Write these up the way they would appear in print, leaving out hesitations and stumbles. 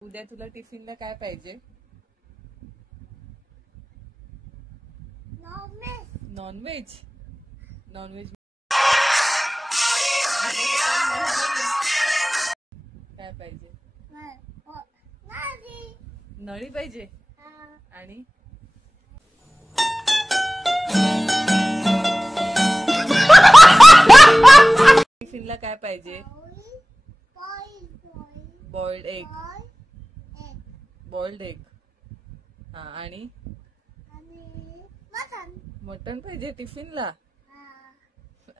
उद्या तुला टिफिनला काय पाहिजे? नॉनव्हेज. नॉनव्हेज काय पाहिजे? नळी पाहिजे. आणि टिफिनला काय पाहिजे? Boiled egg. Boiled egg. हा. आणि मटन पाहिजे टिफिनला.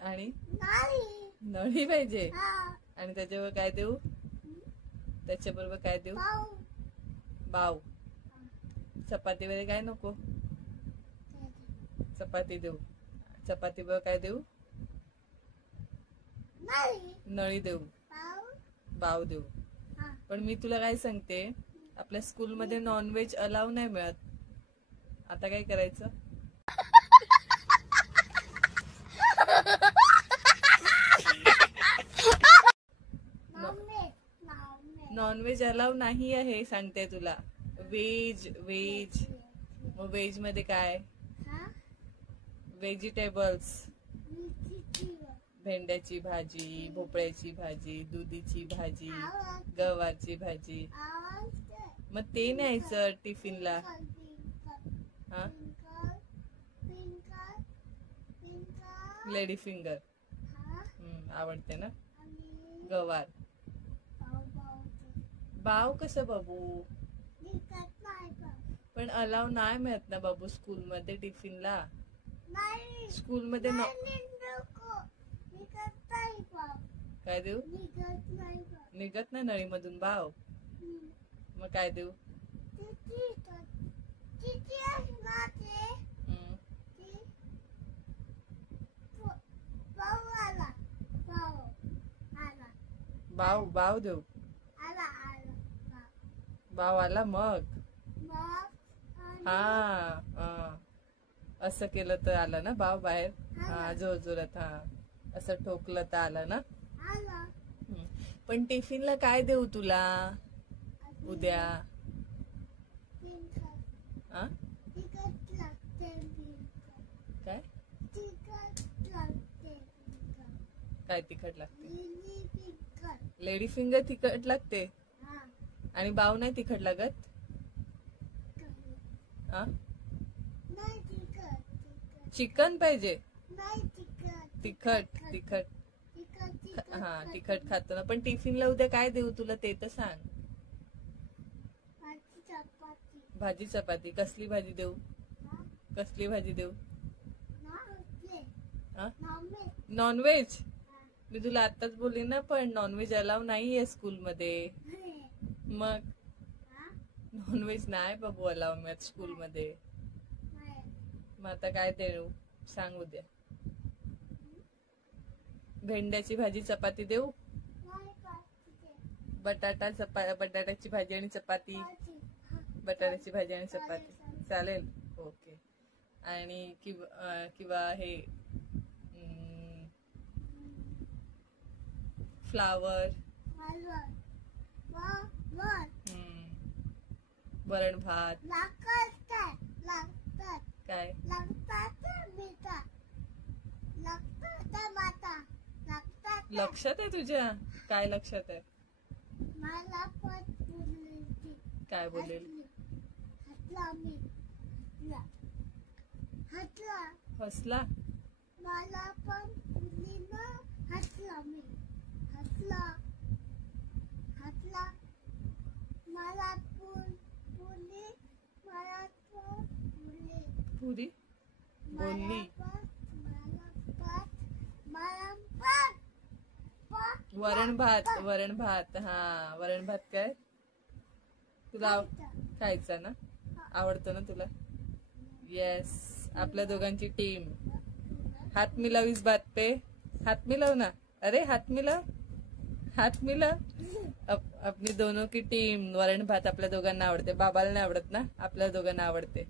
आणि नळी पाहिजे. आणि त्याच्यावर काय देऊ? त्याच्याबरोबर काय देऊ? बाव. चपाती वगैरे काय नको? चपाती देऊ. चपाती बरोबर काय देऊ? नळी देऊ. बाव देऊ. पण मी तुला काय सांगते, आपल्या स्कूलमध्ये नॉनव्हेज अलाव नाही मिळत. आता काय करायचं? नॉनव्हेज अलाव नाही आहे सांगते तुला. व्हेज. व्हेज. मग व्हेज मध्ये काय? व्हेजिटेबल्स. भेंड्याची भाजी, भोपळ्याची भाजी, दुधीची भाजी, गवारची भाजी. मग ते न्यायचं टिफिनला. हा. लेडी फिंगर आवडते ना. गवार. बाव कसं बाबू? पण अलाव नाही मिळत ना बाबू स्कूलमध्ये टिफिनला. स्कूलमध्ये काय देऊ? निघत नाही नळीमधून बाव. मग काय देऊ? बाव. बाव देऊ. बाव आला मग. हा. असं केलं तर आलं ना बाव बाहेर. हा. जोर जोरात. हा. असं ठोकलं तर आलं ना. पण टिफिनला काय देऊ तुला उद्या? काय काय तिखट लागते? लेडी फिंगर तिखट लागते. आणि बाव नाही तिखट लागत. चिकन पाहिजे. तिखट. तिखट. हा. तिखट खातो ना. पण टिफिनला उद्या काय देऊ तुला ते तर सांग. भाजी चपाती. कसली भाजी देऊ? कसली भाजी देऊ? नॉनव्हेज. मी तुला आताच बोलली ना, पण नॉनव्हेज अलाव नाहीये स्कूलमध्ये. मग नॉनव्हेज नाही बाबू अलाव मिळत स्कूलमध्ये. मग आता काय देऊ सांग उद्या? भेंड्याची भाजी चपाती देऊ? बटाट्याची भाजी आणि चपाती. बटाट्याची भाजी आणि चपाती चालेल. ओके. आणि किंवा हे फ्लावर. वरण भात. काय लक्षात आहे तुझ्या? काय लक्षात आहे? काय बोलेल? हसला. मला पण हसला. मी हसला. हसला. मला पुरी बोलली. वरण भात. वरण भात. हा. वरण भात काय तुला खायचा ना? आवडतं ना तुला? येस. आपल्या दोघांची टीम. हात मिलाव इस बात पे. हात मिलाव ना. अरे हात मिलाव. हात मिलाव. अपनी दोनों की टीम. वरण भात आपल्या दोघांना आवडते. बाबाला नाही आवडत ना. आपल्या दोघांना आवडते.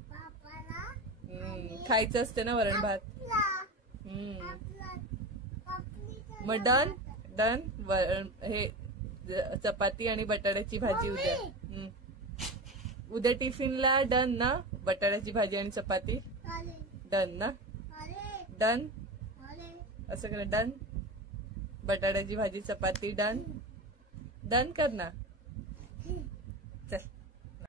खायचं असते ना वरण भात. मग डन. हे चपाती आणि बटाट्याची भाजी उद्या. उद्या टिफिनला डन ना, बटाट्याची भाजी आणि चपाती डन ना, डन असं कर, डन, बटाट्याची भाजी चपाती डन, डन कर ना, चल.